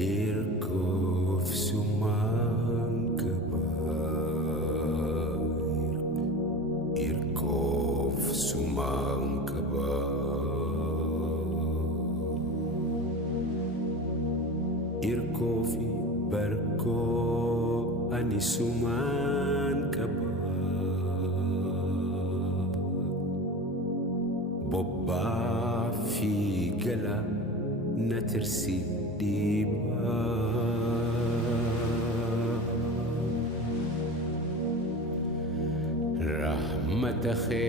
Irkov sumangkaba, Irkov sumangkaba, Irkofi barko ani sumangkaba, Bobba fi gala natirsi diba, Rahmatakhe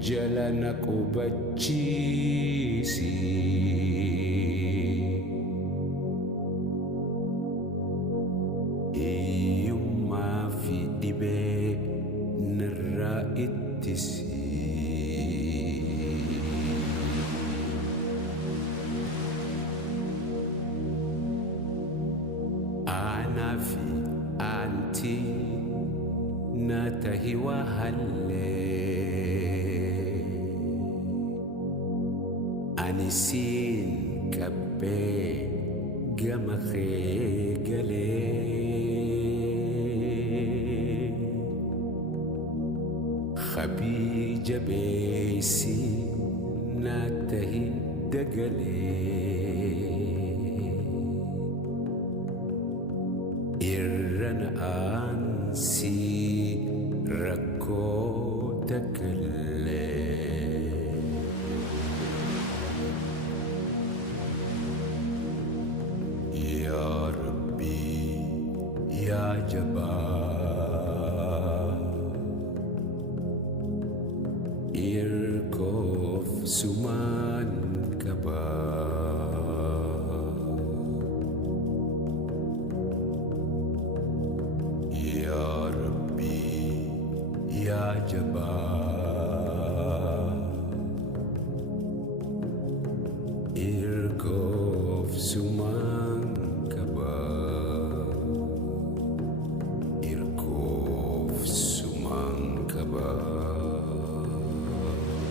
jala nakubachisi, Iyumma fi dibe nirra ittisi, Ana fi anti natahi wahalle, Anisin kabbe gamakhe gale, Khadija besi natahi dagale, Irran ansi rakko dagalle, Ya Rabbi Ya Jabbar, Irkov suman kaba,